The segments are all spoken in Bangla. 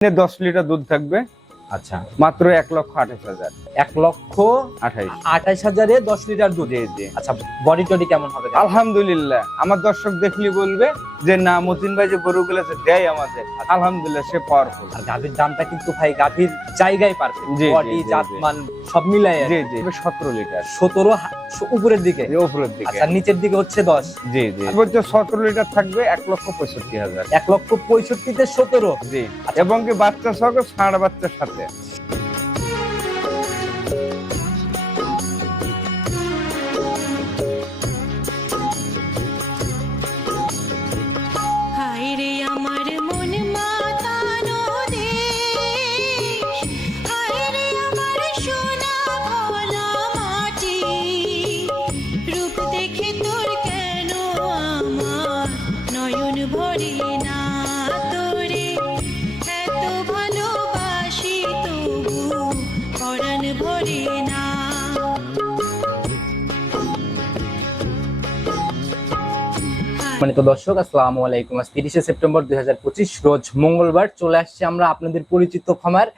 দশ লিটার দুধ থাকবে। আচ্ছা। মাত্র এক লক্ষ আঠাশ হাজার। এক লক্ষ আঠাইশ। আঠাশ হাজারে দশ লিটার দুধ জি আচ্ছা বডি টডি কেমন হবে? আলহামদুলিল্লাহ। আমার দর্শক দেখলি বলবে যে না মতিন ভাই যে গরুগুলো আছে দেয় আমাদের। আলহামদুলিল্লাহ সে পাওয়ারফুল আর গাভীর দামটা কিন্তু ভাই গাভীর জায়গায় পারবে বডি। জাতমান সব মিলাই জি জি। সতেরো লিটার। সতেরো উপরের দিকে? উপরের দিকে। আচ্ছা নিচের দিকে হচ্ছে দশ। জি জি। সতেরো লিটার থাকবে এক লক্ষ পঁয়ষট্টি হাজার। এক লক্ষ পঁয়ষট্টিতে সতেরো। জি। এবং কি বাচ্চা সহ ষাঁড় বাচ্চার সাথে? there. মানে তো দর্শক, আসসালামু আলাইকুম। আজ তিরিশে সেপ্টেম্বর দুই হাজার পঁচিশ, রোজ মঙ্গলবার চলে আসছে আমরা আপনাদের পরিচিত খামার,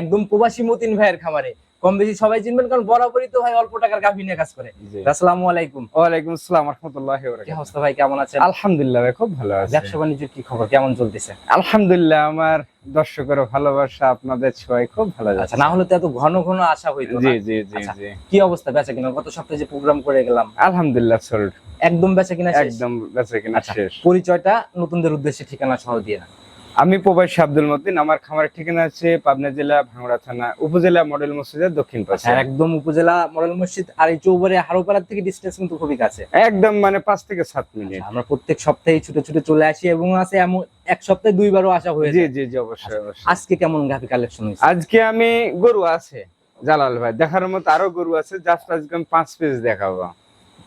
একদম প্রবাসী মতিন ভাইয়ের খামারে। কম বেশি সবাই চিনবেন কারণ বরাবরই তো ভাই অল্প টাকার গাভী নিয়ে কাজ করে। আসসালামু আলাইকুম। ওয়ালাইকুম আসসালাম রহমতুল্লাহ কি অবস্থা ভাই কেমন আছেন? আলহামদুলিল্লাহ ভাই খুব ভালো আছে। ব্যবসা বাণিজ্যের কি খবর কেমন চলতেছে? আলহামদুলিল্লাহ আমার দর্শকের ভালোবাসা আপনাদের সবাই খুব ভালো আচ্ছা না হলে তো এত ঘন ঘন আসা হইতো জি জি জি আচ্ছা। জি। কি অবস্থা বেচা কিনা? গত সপ্তাহে যে প্রোগ্রাম করে গেলাম। আলহামদুলিল্লাহ সোল্ড একদম বেচা কিনা শেষ? একদম বেঁচে কিনা আচ্ছা শেষ। পরিচয়টা নতুনদের উদ্দেশ্যে ঠিকানা সহ দিয়ে না আমি প্রবাসী আব্দুল মতিন আমার খামারের ঠিকানা আছে পাবনা জেলা ভাঙড়া থানা উপজেলা মডেল মসজিদের দক্ষিণ পাশে। আচ্ছা একদম উপজেলা মডেল মসজিদ আর এই চৌবাড়ি হারোপাড়ার থেকে ডিস্টেন্স কিন্তু খুবই কাছে। একদম মানে পাঁচ থেকে সাত মিনিট। আচ্ছা, আমরা প্রত্যেক সপ্তাহে ছুটে ছুটে চলে আসি এবং আছে এমন এক সপ্তাহে দুইবারও আসা হয়ে জি জি জি অবশ্যই অবশ্যই। আজকে কেমন গাভি কালেকশন হয়েছে? আজকে আমি গরু আছে জালাল ভাই। দেখার মতো আরও গরু আছে জাস্ট আজকে আমি পাঁচ পিস দেখাবো।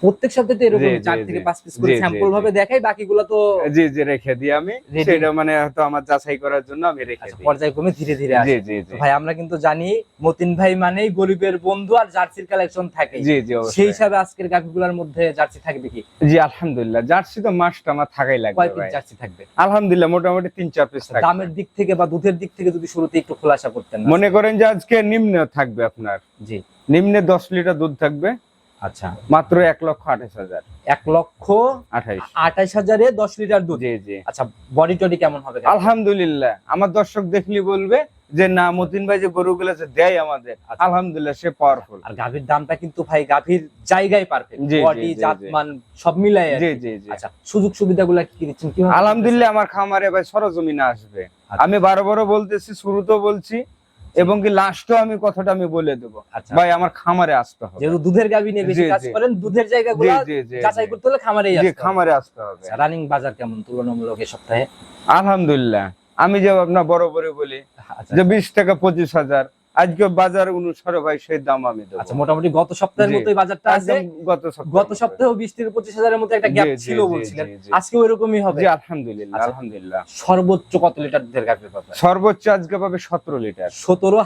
প্রত্যেক সপ্তাহে এরকম চার থেকে পাঁচ পিস করে স্যাম্পল ভাবে দেখাই বাকিগুলো তো জি জি রেখে দিই আমি। সেটা মানে হয়তো আমার যাচাই করার জন্য আমি রেখে আচ্ছা, দিই। পর্যায়ক্রমে ধীরে ধীরে জি আসে। জি ভাই আমরা কিন্তু জানি মতিন ভাই মানেই গরিবের বন্ধু আর জার্সির কালেকশন থাকে জি জি সেই হিসাবে আজকের গাভিগুলোর মধ্যে জার্সি থাকবে কি? জি আলহামদুলিল্লাহ। জার্সি তো মাসটা আমার থাকাই লাগবে কয় পিস জার্সি থাকবে? আলহামদুলিল্লাহ মোটামুটি তিন চার পিস থাকবে। দামের দিক থেকে বা দুধের দিক থেকে যদি শুরুতে একটু খোলাসা করতেন মনে করেন যে আজকে নিম্ন থাকবে আপনার। জি। নিম্নে দশ লিটার দুধ থাকবে। আচ্ছা। মাত্র এক লক্ষ আঠাশ হাজার। এক লক্ষ আঠাশ হাজারে দশ লিটার দুধ? জি জি। আচ্ছা বডি টডি কেমন হবে? আলহামদুলিল্লাহ। আমার দর্শক দেখলি বলবে যে না মতিন ভাই যে গরুগুলো দেয় আমাদের। আচ্ছা। আলহামদুলিল্লাহ সে পাওয়ারফুল আর গাভীর দামটা কিন্তু ভাই গাভীর জায়গায় পারফেক্ট বডি জাতমান সব মিলাই জি জি জি। আচ্ছা সুযোগ সুবিধাগুলো কি কি দিচ্ছেন? কি আলহামদুলিল্লাহ আমার খামারে ভাই সরজমিনে আসবে। আচ্ছা। আমি বারো বারো বলতেছি শুরুতেও বলছি এবং কি লাস্টও আমি কথাটা আমি বলে দেবো। আচ্ছা। ভাই আমার খামারে আসতে হবে। যেহেতু দুধের গাবি নিয়ে বেশি কাজ করেন দুধের জায়গাগুলো যাচাই করতে হলে খামারে আসতে হবে। খামারে আসতে হবে। রানিং বাজার কেমন তুলনামূলক এই সপ্তাহে? আলহামদুলিল্লাহ। আমি যে আপনার বড় বলি আচ্ছা। যে বিশ টাকা পঁচিশ হাজার আজকে বাজার অনুসারে ভাই সেই দাম আমি দেবো আচ্ছা মোটামুটি গত সপ্তাহের। মতোই বাজারটা আছে গত গত সপ্তাহে গত সপ্তাহেও বিশ থেকে পঁচিশ হাজারের মতো একটা গ্যাপ ছিল বলছিলেন। আজকে ওইরকমই হবে জি আলহামদুলিল্লাহ আচ্ছা। আলহামদুলিল্লাহ সর্বোচ্চ কত লিটার দুধের পাবে সর্বোচ্চ আজকে পাবে সতেরো লিটার সতেরো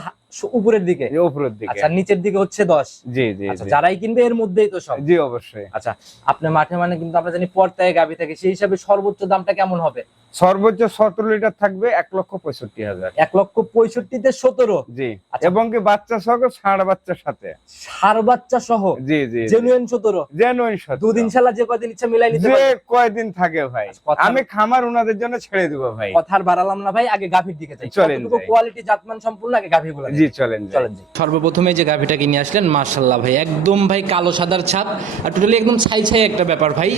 উপরের দিকে। উপরের দিকে। আচ্ছা নিচের দিকে হচ্ছে দশ। জি জি আচ্ছা যারাই কিনবে এর মধ্যেই তো সব। জি অবশ্যই। আচ্ছা আপনার মাঠে মানে কিন্তু আমরা জানি পর্তায় গাভী থাকে সেই হিসাবে সর্বোচ্চ দামটা কেমন হবে? সর্বোচ্চ সতেরো লিটার থাকবে এক লক্ষ পঁয়ষট্টি হাজার। এক লক্ষ পঁয়ষট্টিতে সতেরো? জি আচ্ছা। এবং কি বাচ্চা সহ ষাঁড় বাচ্চার সাথে। সার বাচ্চা সহ? জি জি জেনুইন সতেরো? জেনুইন দুদিন শালা যে কয়দিন ইচ্ছা মিলাই নিতে যে কয়দিন থাকে ভাই। আচ্ছা, আমি খামার ওনাদের জন্য ছেড়ে দিব ভাই। কথার বাড়ালাম না ভাই আগে গাভীর দিকে যাই। চলেন কতটুকু। কোয়ালিটি জাতমান সম্পূর্ণ আগে গাভী গুলো জি চলেন চলেন জি সর্বপ্রথমে যে গাভিটাকে নিয়ে আসলেন মার্শাল্লাহ ভাই একদম ভাই কালো সাদার ছাপ আর টোটালি একদম ছাই ছাই একটা ব্যাপার ভাই।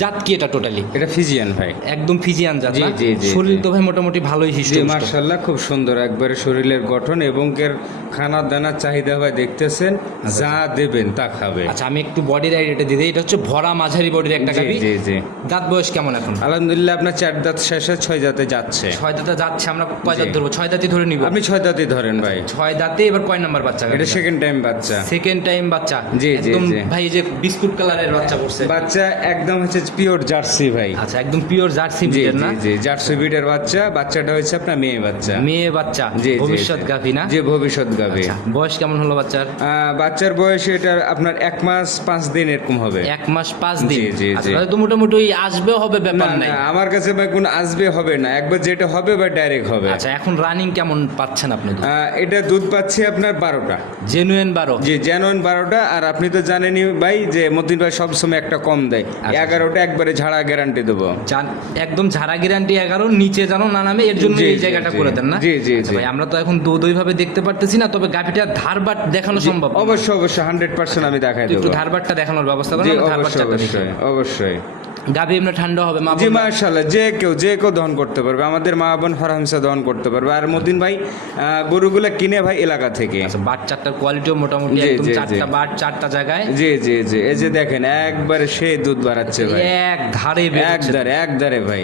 জাত কি এটা টোটালি এটা ফিজিয়ান ভাই। একদম ফিজিয়ান জাত না? শরীর তো ভাই মোটামুটি ভালোই হিস্ট জি মার্শাল্লাহ খুব সুন্দর। একবারে শরীরের গঠন এবং এর খানা দানার চাহিদা ভাই দেখতেছেন যা দেবেন তা খাবে। আচ্ছা আমি একটু বডির আইডিয়াটা দিই। এটা হচ্ছে ভরা মাঝারি বডির একটা গাভি। জি জি। দাঁত বয়স কেমন এখন? আলহামদুলিল্লাহ আপনার চার দাঁত শেষে ছয় দাঁতে যাচ্ছে। ছয় দাঁতে যাচ্ছে আমরা কয় দাঁত ধরবো? ছয় দাঁতই ধরে নিব। আপনি ছয় দাঁতই ধরেন ভাই। ছয় দাঁতে এবার কয় নাম্বার বাচ্চা এটা সেকেন্ড টাইম বাচ্চা। সেকেন্ড টাইম বাচ্চা। জি, জি, জি। ভাই এই যে বিস্কুট কালারের বাচ্চা পড়ছে। বাচ্চা একদম হচ্ছে পিওর জার্সি ভাই। আচ্ছা একদম পিওর জার্সি জি ব্রিডের না? জি জার্সি বিটের বাচ্চা। বাচ্চাটা হচ্ছে আপনার মেয়ে বাচ্চা। মেয়ে বাচ্চা জি জি, ভবিষ্যৎ গাভী না? জি ভবিষ্যৎ গাভী। বয়স কেমন হলো বাচ্চার? বাচ্চার বয়স এটা আপনার এক মাস পাঁচ দিন এরকম হবে। এক মাস পাঁচ দিন? জি, জি, আচ্ছা, তো মোটামুটি ওই আসবে হবে ব্যাপার নাই। আমার কাছে ভাই কোনো আসবে হবে না। একবার যেটা হবে বা ডাইরেক্ট হবে। আচ্ছা এখন রানিং কেমন পাচ্ছেন আপনি? এটা দুধ পাচ্ছে আপনার বারোটা জেনুইন বারো জি জানুয়ান বারোটা আর আপনি তো জানেনই ভাই যে মতিন ভাই সবসময় একটা কম দেয় আচ্ছা। এগারোটা একবারে ঝাড়া গ্যারান্টি দেবো জান- একদম ঝাড়া গ্যারান্টি এগারো নিচে জানো না নামে এর জন্য জি, এই জি, জায়গাটা জি। করে দেন না জি, জি, আচ্ছা জি। ভাই আমরা তো এখন দুধ ওইভাবে দেখতে পারতেছি না তবে গাভিটার ধারবাট দেখানো সম্ভব না। অবশ্যই অবশ্যই হান্ড্রেড পার্সেন্ট আমি দেখাই তো দেবো একটু ধারবাটটা দেখানোর ব্যবস্থা জি করেন অবশ্যই ধারবাটটা দেখি অবশ্যই অবশ্যই গাভি এমনি ঠান্ডা হবে মা জি মাশাল্লাহ যে কেউ যে কেউ দহন করতে পারবে। আমাদের মা বোন হরহামসা দহন করতে পারবে। আর মতিন ভাই গরুগুলো কিনে ভাই এলাকা থেকে। বাট বাচ্চাটার কোয়ালিটিও মোটামুটি একদম চারটা। বাট চারটা জায়গায়। জি জি জি। এই যে দেখেন একবারে সে দুধ বাড়াচ্ছে ভাই। এক ধারে এক ধারে এক ধারে ভাই।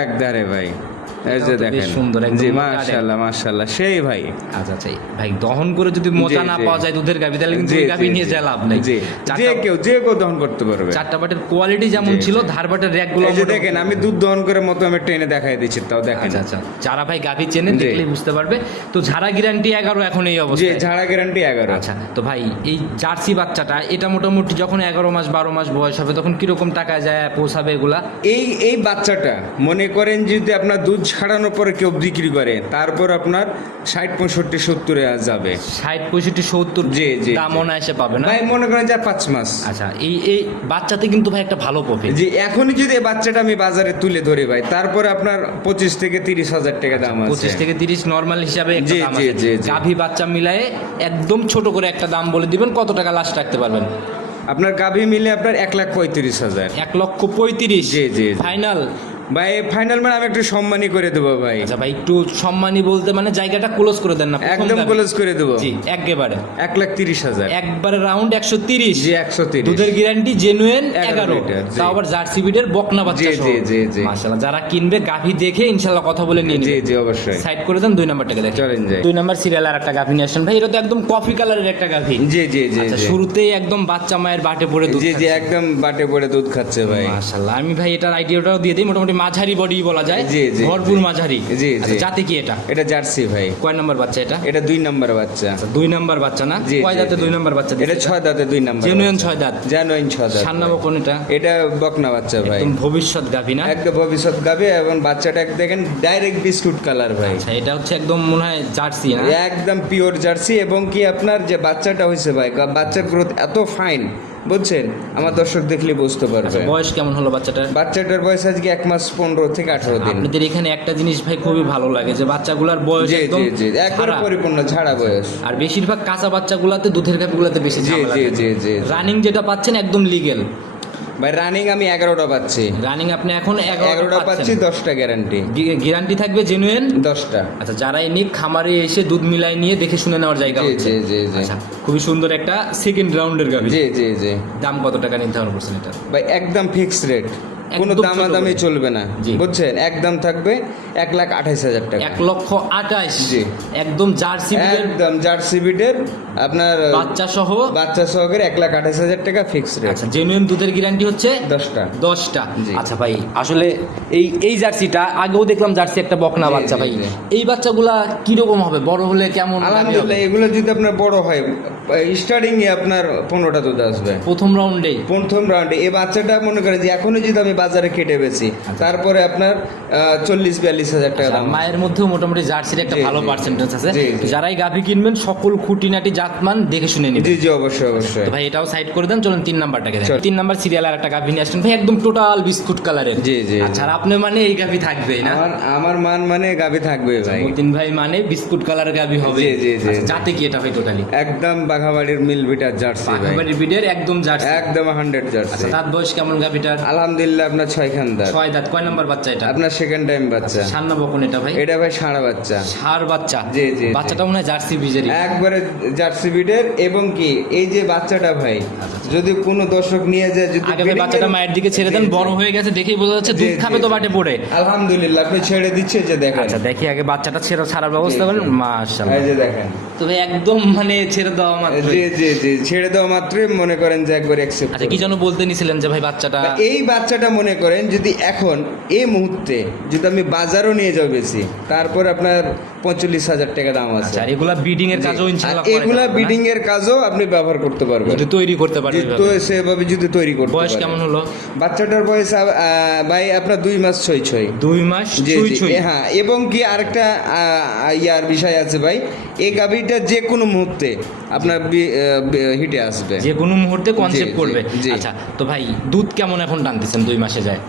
এক ধারে ভাই। এই যে দেখেন। সুন্দর, জি মাশাল্লাহ সেই ভাই। আচ্ছা আচ্ছা ভাই দহন করে যদি মজা না পাওয়া যায় দুধের গাভি তাহলে কিন্তু গাভি নিয়ে। যায় লাভ নেই। যে কেউ যে কেউ দহন করতে পারবে। চারটা বাটের কোয়ালিটি যেমন ছিল জি। ধারবাটের র্যাকগুলো এই যে দেখেন আমি দুধ দহন করে মতো আমি ট্রেনে দেখাই দিচ্ছি তাও দেখেন। আচ্ছা আচ্ছা যারা ভাই গাভি চেনেন। বুঝতে পারবে। তো ঝাড়া গ্যারান্টি এগারো এখন এই জি ঝাড়া গ্যারান্টি এগারো। আচ্ছা তো ভাই এই জার্সি বাচ্চাটা এটা মোটামুটি যখন এগারো মাস বারো মাস বয়স হবে তখন কীরকম টাকা যায় পৌঁছাবে এগুলা? এই এই বাচ্চাটা মনে করেন যদি আপনার দুধ ছাড়ানোর পরে কেউ বিক্রি করে তারপর আপনার ষাট পঁয়ষট্টি সত্তরে যাবে। ষাট পঁয়ষট্টি সত্তর যে যে দাম জি। অনায়াসে পাবে না? ভাই মনে করেন যে পাঁচ মাস। আচ্ছা এই এই বাচ্চাতে কিন্তু ভাই একটা ভালো প্রফিট যে এখনই যদি এই বাচ্চাটা আমি বাজারে তুলে ধরি ভাই তারপরে আপনার পঁচিশ থেকে তিরিশ হাজার টাকা দাম আছে। পঁচিশ থেকে তিরিশ নর্মাল হিসাবে জি, জি, জি, জি। গাভী বাচ্চা মিলায়ে একদম ছোট করে একটা দাম বলে দিবেন কত টাকা লাস্ট রাখতে পারবেন? আপনার গাভী মিলে আপনার এক লাখ পঁয়ত্রিশ হাজার। এক লক্ষ পঁয়ত্রিশ। জি, জি। ফাইনাল ভাই ফাইনাল মানে আমি একটু সম্মানই করে দেবো ভাই। আচ্ছা ভাই একটু সম্মানী বলতে মানে জায়গাটা ক্লোজ করে দেন না একদম ক্লোজ করে দেবো। জি একেবারে। এক লাখ তিরিশ হাজার। একবারে রাউন্ড একশো তিরিশ। জি একশো তিরিশ। দুধের গ্যারান্টি জেনুইন এগারো জি। তাও আবার জার্সি বিডের বকনা বাচ্চা জি, জি, জি, জি। মাশাআল্লাহ যারা কিনবে গাভী দেখে ইনশাল্লাহ কথা বলে নিয়ে জি জি অবশ্যই। সাইড করে দেন দুই নাম্বারটাকে দেখেন। চলেন যাই। দুই নাম্বার সিরিয়াল আর একটা গাভী নিয়ে আসেন। ভাই এটা তো একদম কফি কালারের একটা গাভী। জি জি জি আচ্ছা শুরুতেই একদম বাচ্চা মায়ের বাটে পড়ে দুধ জি জি। একদম বাটে পড়ে দুধ খাচ্ছে ভাই। মাশাআল্লাহ আমি ভাই এটার আইডিয়াটাও দিয়ে দিই। মোটামুটি মাঝারি বডি বলা যায়। জি, জি, ভরপুর মাঝারি। জি, আচ্ছা, জি। জাতি কি এটা? এটা জার্সি ভাই। কয় নাম্বার বাচ্চা এটা? এটা দুই নাম্বার বাচ্চা। আচ্ছা, দুই নাম্বার বাচ্চা না? কয় দাঁতে দুই নাম্বার বাচ্চা এটা ছয় দাঁতে দুই নাম্বার জেনুইন ছয় দাঁত। জেনুইন ছয় দাঁত সার নামও কোন এটা? এটা বকনা বাচ্চা ভাই। একদম ভবিষ্যৎ গাভী না? একদম ভবিষ্যৎ গাবে এবং বাচ্চাটা দেখেন ডাইরেক্ট বিস্কুট কালার ভাই। আচ্ছা এটা হচ্ছে একদম মনে হয় জার্সি না? একদম পিওর জার্সি এবং কি আপনার যে বাচ্চাটা হয়েছে ভাই বাচ্চার গ্রোথ এত ফাইন বুঝছেন? আমার দর্শক দেখলে বুঝতে পারবে। আচ্ছা, বয়স কেমন হলো বাচ্চাটার? বাচ্চাটার বয়স আজকে এক মাস পনেরো থেকে আঠারো দিন। আপনাদের এখানে একটা জিনিস ভাই খুবই ভালো লাগে যে বাচ্চাগুলার বয়স একদম একবারে। পরিপূর্ণ ঝাড়া বয়স। আর বেশিরভাগ কাঁচা বাচ্চাগুলাতে দুধের গাভিগুলাতে বেশি জি, ঝামেলা জি, জি, জি। রানিং যেটা পাচ্ছেন একদম লিগেল ভাই রানিং আমি এগারোটা পাচ্ছি। রানিং আপনি এখন এগারোটা পাচ্ছি দশটা গ্যারান্টি গ্যারান্টি থাকবে জেনুইন দশটা। আচ্ছা যারা নিক খামারে এসে দুধ মিলাই নিয়ে দেখে শুনে নেওয়ার জায়গা হচ্ছে। জি, জি, জি। আচ্ছা খুবই সুন্দর একটা সেকেন্ড রাউন্ডের গাভি। জি জি জি। দাম কত টাকা নির্ধারণ করছেন এটা? ভাই একদম ফিক্স রেট কোনো দামাদামি চলবে না। বুঝছেন? একদম থাকবে এক লাখ আঠাইশ হাজার টাকা। এক লক্ষ আঠাশ জি। একদম জার্সি একদম জার্সি বিটের আপনার বাচ্চা সহ। বাচ্চা সহকারে এক লাখ আঠাইশ হাজার টাকা ফিক্স রেট আচ্ছা জেনুইন দুধের গ্যারান্টি হচ্ছে দশটা। দশটা। আচ্ছা ভাই আসলে এই এই জার্সিটা আগেও দেখলাম জার্সি একটা বকনা বাচ্চা ভাই। এই বাচ্চাগুলা কীরকম হবে? বড় হলে কেমন? আলহামদুলিল্লাহ এগুলো যদি আপনার বড় হয় স্টার্টিং এ আপনার পনেরোটা দুধ আসবে। প্রথম রাউন্ডেই প্রথম রাউন্ডে এই বাচ্চাটা মনে করে যে এখনও যদি আমি বাজারে কেটে বেছি তারপরে আপনার চল্লিশ বিয়াল্লিশ হাজার টাকা দাম। মায়ের মধ্যেও মোটামুটি জার্সির একটা ভালো পার্সেন্টেজ আছে। জি, জি। যারাই গাভী কিনবেন সকল খুঁটিনাটি জাতমান দেখে শুনে নেবেন। জি জি অবশ্যই অবশ্যই। ভাই এটাও সাইড করে দেন চলুন তিন নাম্বারটাকে। তিন নাম্বার সিরিয়াল আর একটা গাভী নিয়ে আসছেন ভাই একদম টোটাল বিস্কুট কালারের জি, জি। আচ্ছা আর আপনি মানে এই গাভী থাকবেই না? আমার মান মানে গাবি থাকবে ভাই। মতিন ভাই মানে বিস্কুট কালারের গাভী হবে। জি, জি, জি, আচ্ছা, যাতে কি এটা ভাই টোটালি একদম বাঘাবাড়ির মিল বিটার জার্সি ভাই। পাখাবাড়ির বিডের একদম জার্সি। একদম হান্ড্রেড জার্সি। আচ্ছা তার বয়স কেমন গাভীটার? আলহামদুলিল্লাহ আপনার ছয় খান দাঁত। ছয় দাঁত। কয় নাম্বার বাচ্চা এটা? আপনার সেকেন্ড টাইম বাচ্চা। সান্না বকন এটা ভাই? এটা ভাই সাড়া বাচ্চা। ষাঁড় বাচ্চা? জি, জি। বাচ্চাটা মনে হয় জার্সি বিজেরি একবারে জার্সি বিডের এবং কি এই যে বাচ্চাটা ভাই যদি কোনো দর্শক নিয়ে যায় যদি আগে বাচ্চাটা মায়ের দিকে ছেড়ে দেন। বড় হয়ে গেছে দেখেই বোঝা যাচ্ছে দুধ খাবে তো বাটে পড়ে। আলহামদুলিল্লাহ আপনি ছেড়ে দিচ্ছে যে দেখেন। আচ্ছা দেখি আগে বাচ্চাটা ছেড়ে ছাড়ার ব্যবস্থা করেন। মাশাআল্লাহ। এই যে দেখেন। তো ভাই একদম মানে ছেড়ে দেওয়া মাত্র জি জি জি ছেড়ে দেওয়া মাত্রই মনে করেন যে একবার অ্যাকসেপ্ট আচ্ছা কি যেন বলতে নিছিলেন যে ভাই বাচ্চাটা এই বাচ্চাটা মনে করেন যদি এখন এই মুহূর্তে যদি আমি বাজারও নিয়ে যাও বেশি তারপর আপনার পঁয়তাল্লিশ হাজার টাকা দাম আছে। আচ্ছা আর এগুলা ব্রিডিং এর কাজও ইনশাআল্লাহ এগুলা বিডিং এর কাজও আপনি ব্যবহার করতে পারবেন। যদি তৈরি করতে পারে যে তো সেভাবে যদি তৈরি করতে বয়স কেমন হলো? বাচ্চাটার বয়স ভাই আপনার দুই মাস ছয় ছয়। দুই মাস ছুঁই ছুঁই হ্যাঁ এবং কি আরেকটা ইয়ার বিষয় আছে ভাই। এই গাভীটা যে কোনো মুহূর্তে আপনার হিটে আসবে। যে কোনো মুহূর্তে কনসেপ্ট করবে। আচ্ছা তো ভাই দুধ কেমন এখন টানতেছেন দুই মাসে যায়?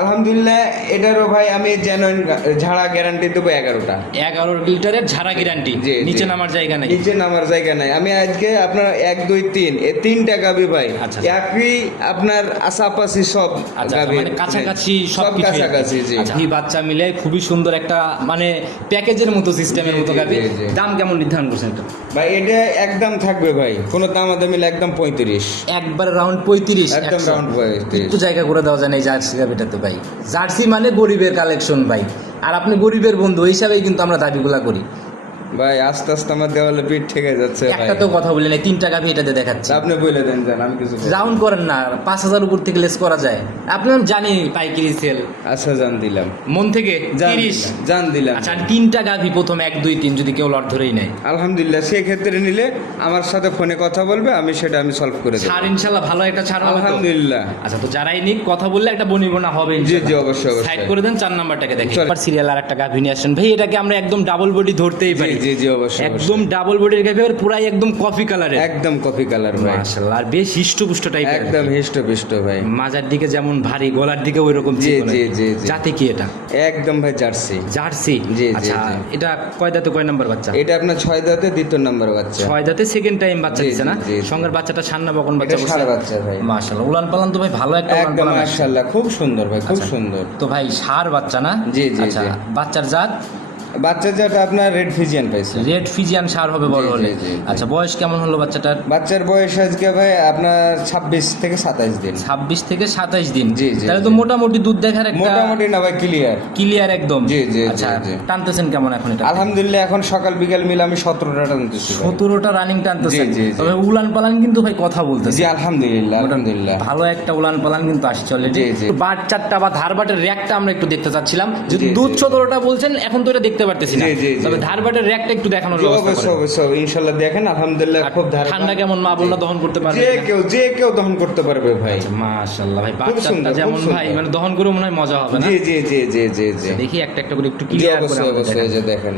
আলহামদুলিল্লাহ এটারও ভাই আমি জেনুইন ঝাড়া গ্যারান্টি দেবো এগারোটা। এগারো লিটারের ঝাড়া গ্যারান্টি। নিচে নামার জায়গা নাই। নিচে নামার জায়গা নাই। আমি আজকে আপনার এক দুই তিন এই তিনটা গাবি ভাই। আচ্ছা। একই আপনার আশাপাশি সব আচ্ছা মানে কাছাকাছি সব সব কাছাকাছি জি আচ্ছা বাচ্চা মিলে খুবই সুন্দর একটা মানে প্যাকেজের মতো সিস্টেমের মতো গাবি। দাম কেমন নির্ধারণ করছেন ভাই এটা একদম থাকবে ভাই। কোনো দামাদামি না, একদম পঁয়ত্রিশ। একবার রাউন্ড পঁয়ত্রিশ একদম রাউন্ড পঁয়ত্রিশ। জায়গা করে দেওয়া যায় না এই জার্সি গাবিটাতে ভাই। জার্সি মানে গরিবের কালেকশন ভাই। আর আপনি গরিবের বন্ধু হিসাবেই কিন্তু আমরা দাবিগুলা করি। ভাই আস্তে আস্তে আমার দেওয়ালে পিঠ ঠেকে যাচ্ছে একটা তো কথা বলি না তিনটা গাভি এটাতে দেখাচ্ছে। আপনি বলে দেন জান আমি কিছু রাউন্ড করেন না পাঁচ হাজার উপর থেকে লেস করা যায়। আপনি জানি পাইকারি সেল আচ্ছা জান দিলাম। মন থেকে তিরিশ। জান দিলাম। আচ্ছা আর তিনটা গাভি প্রথম এক দুই তিন যদি কেউ লট ধরেই নেয়। আলহামদুলিল্লাহ সেক্ষেত্রে নিলে আমার সাথে ফোনে কথা বলবে আমি সেটা আমি সলভ করে দেবো। ছাড় ইনশাল্লাহ ভালো একটা ছাড় আলহামদুলিল্লাহ। আচ্ছা তো যারাই নিক কথা বললে একটা বনিবনা হবে জি, জি, অবশ্যই, অবশ্যই। সাইড করে দেন চার নাম্বারটাকে দেখি। সিরিয়াল আর একটা গাভি নিয়ে আসেন। ভাই এটাকে আমরা একদম ডাবল বডি ধরতেই পারি। জি জি অবশ্যই একদম ডাবল বডির আর পুরাই একদম কফি কালারের একদম কফি কালার ভাই। মাশাআল্লাহ আর বেশ হিষ্টপুষ্ট টাইপের একদম হিষ্ট পিষ্ট ভাই। মাজার দিকে যেমন ভারী গলার দিকে ওই রকম জি, জি, জি। জাতে কি এটা? একদম ভাই জার্সি। জার্সি? জি, আচ্ছা এটা কয় দাঁতে কয় নাম্বার বাচ্চা? এটা আপনার ছয় দাঁতে দ্বিতীয় নাম্বার বাচ্চা। ছয় দাঁতে সেকেন্ড টাইম বাচ্চা দিচ্ছে না। সঙ্গের বাচ্চাটা সান্না বকন বাচ্চা সারা বাচ্চা ভাই। মাশাআল্লাহ উলান পালান তো ভাই ভালো একটা উলান পালান মাশাআল্লাহ খুব সুন্দর ভাই খুব আচ্ছা। সুন্দর। তো ভাই সার বাচ্চা না? জি, জি, আচ্ছা বাচ্চার জাত? বাচ্চা যেটা আপনার রেড ফিজিয়ান পাইছে। রেড ফিজিয়ান সার হবে বড় হলে। আচ্ছা বয়স কেমন হলো বাচ্চাটার? বাচ্চার বয়স আজকে ভাই আপনার ছাব্বিশ থেকে সাতাইশ দিন। ছাব্বিশ থেকে সাতাইশ দিন? জি, জি, তাহলে তো মোটামুটি দুধ দেখার একটা মোটামুটি না ভাই ক্লিয়ার ক্লিয়ার একদম। জি, জি, আচ্ছা টানতেছেন কেমন এখন এটা? আলহামদুলিল্লাহ এখন সকাল বিকাল মিলে আমি সতেরোটা টানতেছি সতেরোটা রানিং টানতেছেন। তবে উলান পালান কিন্তু ভাই কথা বলতেছে জি আলহামদুলিল্লাহ আলহামদুলিল্লাহ। ভালো একটা উলান পালান কিন্তু আসছে অলরেডি। বাট চারটা বা ধারবাটের র্যাকটা আমরা একটু দেখতে চাচ্ছিলাম। যদি। দুধ সতেরোটা বলছেন এখন তো এটা দেখতে পারতেছি না। তবে ধারবাটের র্যাকটা একটু দেখানোর ব্যবস্থা করেন। ইনশাল্লাহ দেখেন আলহামদুলিল্লাহ খুব ধারণা ঠান্ডা কেমন মা বললা দহন করতে পারবে যে কেউ যে কেউ দহন করতে পারবে ভাই। মাশাআল্লাহ। ভাই বাচ্চাটা যেমন ভাই মানে দহন করে মনে হয় মজা হবে না? জি জি জি জি জি জি। দেখি একটা একটা করে একটু ক্লিয়ার করে অবশ্যই যে দেখেন।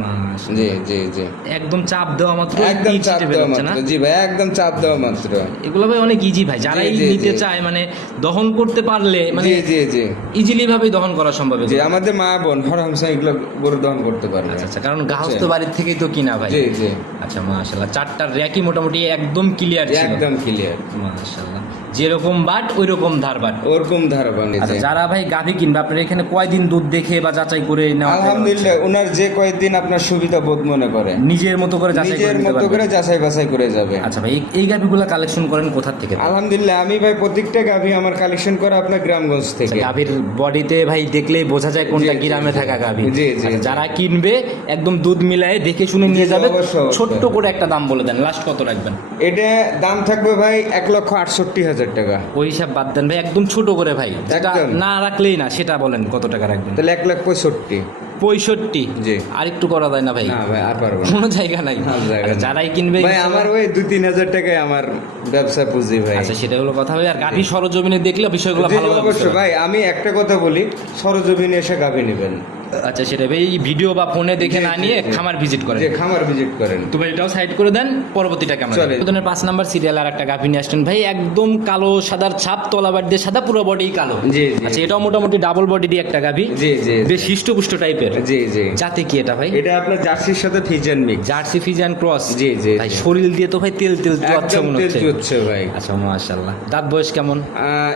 মাশাআল্লাহ। জি জি জি। একদম চাপ দেওয়া মাত্র একদম চাপ দেওয়া মাত্র। জি ভাই একদম চাপ দেওয়া মাত্র। এগুলো ভাই অনেক ইজি ভাই জি, নিতে চায় মানে দহন করতে পারলে মানে জি জি জি। ইজিলি ভাবে দহন করা সম্ভব জি। আমাদের মা বোন হরহামসা এগুলো গরু দহন করতে পারবে। আচ্ছা আচ্ছা কারণ গাহস্থ বাড়ির থেকেই তো কিনা ভাই। জি জি। আচ্ছা মাশাআল্লাহ চারটার র্যাকই মোটামুটি একদম ক্লিয়ার ছিল। একদম ক্লিয়ার মাশাআল্লাহ। যেরকম বাট ওই রকম ধার বাট। ওরকম ধারবান আচ্ছা যারা ভাই গাভী কিনবে আপনার এখানে কয়দিন দুধ দেখে বা যাচাই করে নেওয়া আলহামদুলিল্লাহ ওনার যে কয়েকদিন আপনার সুবিধা বোধ মনে করে। নিজের মতো করে যাচাই করে নিজের মতো করে যাচাই বাছাই করে যাবে। আচ্ছা ভাই এই- গাভীগুলো কালেকশন করেন কোথা থেকে? আলহামদুলিল্লাহ আমি ভাই প্রত্যেকটা গাভী আমার কালেকশন করা আপনার গ্রামগঞ্জ থেকে। গাভীর বডিতে ভাই দেখলেই বোঝা যায় কোনটা জি, জি, গ্রামে থাকা গাভী। জি, জি, আচ্ছা, যারা কিনবে একদম দুধ মিলায়ে দেখে শুনে নিয়ে যাবে। ছোট্ট করে একটা দাম বলে দেন লাস্ট কত রাখবেন? এটা দাম থাকবে ভাই এক লক্ষ আটষট্টি হাজার টাকা। ওই হিসাব বাদ দেন ভাই একদম ছোট করে ভাই। যেটা একদম। না রাখলেই না সেটা বলেন কত টাকা রাখবেন। তাহলে এক লাখ পঁয়ষট্টি। পঁয়ষট্টি? জি। আর একটু করা যায় না ভাই। না ভাই আর পারব না। কোনো জায়গা নাই। আর জায়গা আচ্ছা, নেই। যারাই কিনবে ভাই আমার ওই দুই তিন হাজার টাকায় আমার ব্যবসা পুঁজি ভাই। আচ্ছা সেটা হলো কথা ভাই আর গাভী সরজমিনে দেখলে বিষয়গুলো জি, ভালো অবশ্যই ভাই আমি একটা কথা বলি সরজমিনে এসে গাভী নেবেন। আচ্ছা সেটা এই ভিডিও বা ফোনে দেখে না নিয়ে খামার ভিজিট করেন। যে খামার ভিজিট করেন। তো এটাও সাইড করে দেন পরবর্তীটা কেমন চলে। প্রথমের পাঁচ নাম্বার সিরিয়াল আর একটা গাভী নিয়ে আসছেন ভাই একদম কালো সাদার ছাপ তলাবার দিয়ে সাদা পুরো বডি কালো। জি। আচ্ছা এটাও মোটামুটি ডাবল বডি দিয়ে একটা গাভী। জি জি। বেশ হিষ্টপুষ্ট টাইপের জি জি। যাতে কি এটা ভাই? এটা আপনার জার্সির সাথে Friesian mix jersey Friesian cross জি, জি, ভাই শরীর দিয়ে তো ভাই তেল তেল চুয়াচ্ছে একদম মনে তেল হচ্ছে। চুচ্ছে ভাই। আচ্ছা মাশাআল্লাহ। দাঁত বয়স কেমন?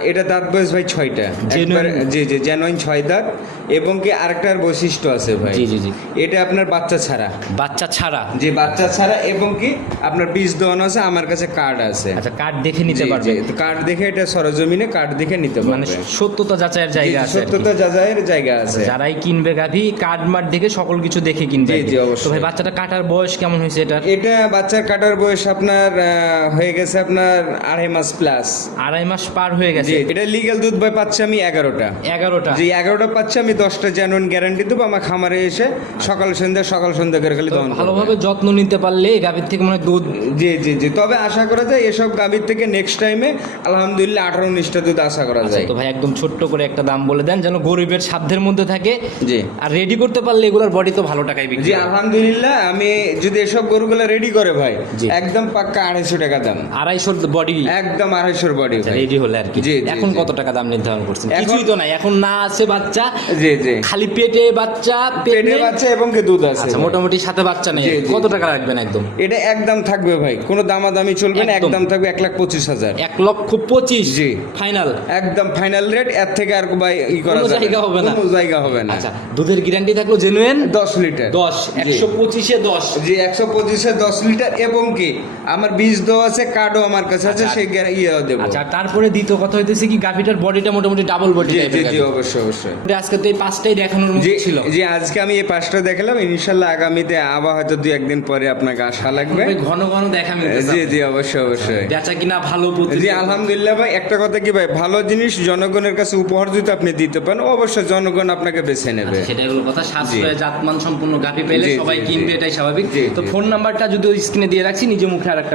এটা দাঁত বয়স ভাই ছয়টা। Genuine- জি জি জেনুইন ছয় দাঁত। এবং কি আরেকটার বৈশিষ্ট্য আছে ভাই। জি, জি, জি। এটা আপনার বাচ্চা ছাড়া। বাচ্চা ছাড়া? যে বাচ্চা ছাড়া এবং কি আপনার বীজ দেওয়ানো আছে আমার কাছে কার্ড আছে। আচ্ছা কার্ড দেখে নিতে জি, পারবে। তো কার্ড দেখে এটা সরজমিনে কার্ড দেখে নিতে পারবে। মানে সত্যতা যাচাইয়ের জায়গা আছে সত্যতা যাচাইয়ের জায়গা আছে। যারাই কিনবে গাভী কার্ড মার্ড দেখে সকল কিছু দেখে কিনবে জি, জি, অবশ্যই। তো ভাই বাচ্চাটা কাটার বয়স কেমন হয়েছে এটা এটা বাচ্চার কাটার বয়স আপনার হয়ে গেছে আপনার আড়াই মাস প্লাস আড়াই মাস পার হয়ে গেছে? এটা লিগ্যাল দুধ ভাই পাচ্ছি আমি এগারোটা। এগারোটা? যে এগারোটা পাচ্ছি আমি দশটা জেনুইন গ্যারান্টি দেবো আমার খামারে এসে সকাল সন্ধ্যা সকাল সন্ধ্যা করে খালি দহন ভালোভাবে যত্ন নিতে পারলে গাভীর থেকে মনে দুধ জি জি জি। তবে আশা করা যায় এসব গাভীর থেকে নেক্সট টাইমে আলহামদুলিল্লাহ আঠারো উনিশটা দুধ আশা করা যায়। তো ভাই একদম ছোট্ট করে একটা দাম বলে দেন যেন গরিবের সাধ্যের মধ্যে থাকে। জি। আর রেডি করতে পারলে এগুলোর বডি তো ভালো টাকায় বিক্রি জি আলহামদুলিল্লাহ আমি যদি এসব গরুগুলো রেডি করে ভাই একদম পাক্কা আড়াইশো টাকা দাম। আড়াইশোর বডি একদম আড়াইশোর বডি রেডি হলে আর কি। এখন কত টাকা দাম নির্ধারণ করছেন? কিছুই তো নাই এখন না আছে বাচ্চা জি জি। খালি পেটে বাচ্চা পেটে পেটে বাচ্চা এবং কি দুধ আছে। আচ্ছা মোটামুটি সাথে বাচ্চা নেই। কত টাকা রাখবেন একদম? এটা একদম থাকবে ভাই। কোনো দামাদামি চলবে না একদম। থাকবে এক লাখ পঁচিশ হাজার। এক লক্ষ পঁচিশ? জি। ফাইনাল? একদম ফাইনাল রেট এর থেকে আর ভাই ই করা যাবে জায়গা হবে না। কোনো জায়গা হবে না। আচ্ছা দুধের গ্যারান্টি থাকল জেনুইন দশ লিটার। দশ জি। একশো পঁচিশে দশ। জি একশো পঁচিশে দশ লিটার এবং কি আমার বীজ দেওয়া আছে কার্ডও আমার কাছে আছে আচ্ছা। সেই ইয়ে দেবো। আচ্ছা আর তারপরে দ্বিতীয় কথা হইতেছে কি গাভিটার বডিটা মোটামুটি ডাবল বডি জি জি জি অবশ্যই অবশ্যই। আজকে তো এই পাঁচটাই দেখানোর মতো ছিল। জি আজকে আমি এই পাঁচটা দেখালাম। ইনশাল্লাহ আগামীতে আবার হয়তো দুই একদিন পরে আপনাকে আসা লাগবে। ঘন ঘন দেখা জি জি অবশ্যই অবশ্যই। বেচা কিনা ভালো জি আলহামদুলিল্লাহ ভাই একটা কথা কি ভাই ভালো জিনিস জনগণের কাছে উপহার যদি আপনি দিতে পারেন অবশ্যই জনগণ আপনাকে বেছে নেবে। সেটাই হলো কথা। সাশ্রয় জাতমান সম্পূর্ণ গাভি পেলে সবাই কিনবে এটাই স্বাভাবিক। তো ফোন নাম্বারটা যদি স্ক্রিনে দিয়ে রাখছি নিজে মুখে আর একটা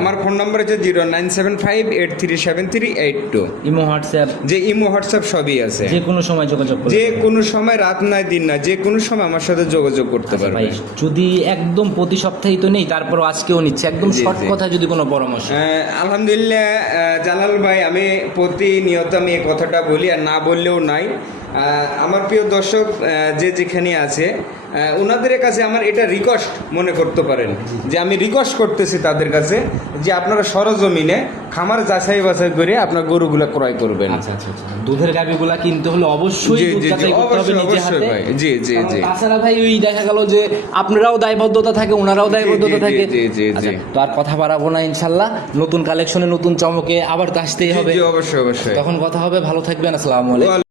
আমার ফোন নাম্বার হচ্ছে zero nine seven five eight three seven three eight two. Imo WhatsApp. যে ইমো হোয়াটসঅ্যাপ সবই আছে। যে কোনো সময় যোগাযোগ যে কোনো সময় রাত নাই দিন না যে কোনো সময় আমার সাথে যোগাযোগ করতে আচ্ছা ভাই পারবে যদি একদম প্রতি সপ্তাহে তো নেই তারপর আজকেও নিচ্ছে। একদম শর্ট কথা যদি কোনো পরামর্শ। হ্যাঁ আলহামদুলিল্লাহ জালাল ভাই আমি প্রতিনিয়ত আমি এই কথাটা বলি আর না বললেও নাই। আমার প্রিয় দর্শক যে যেখানে আছে ওনাদের কাছে আমার এটা রিকোয়েস্ট মনে করতে পারেন যে আমি রিকোয়েস্ট করতেছি তাদের কাছে যে আপনারা সরজমিনে খামার যাচাই বাছাই করে আপনার গরুগুলো ক্রয় করবেন আচ্ছা আচ্ছা আচ্ছা। দুধের গাভিগুলা কিনতে হলে অবশ্যই জি, জি, জি, যাচাই করতে অবশ্যই, অবশ্যই ভাই। জি, জি, জি। তাছাড়া ভাই ওই দেখা গেল যে আপনারাও দায়বদ্ধতা থাকে ওনারাও দায়বদ্ধতা থাকে জি, জি, আচ্ছা, জি। তো আর কথা বাড়াবো না ইনশাল্লাহ নতুন কালেকশনে নতুন চমকে আবার তো আসতেই হবে জি, অবশ্যই অবশ্যই তখন কথা হবে ভালো থাকবেন আসসালামু আলাইকুম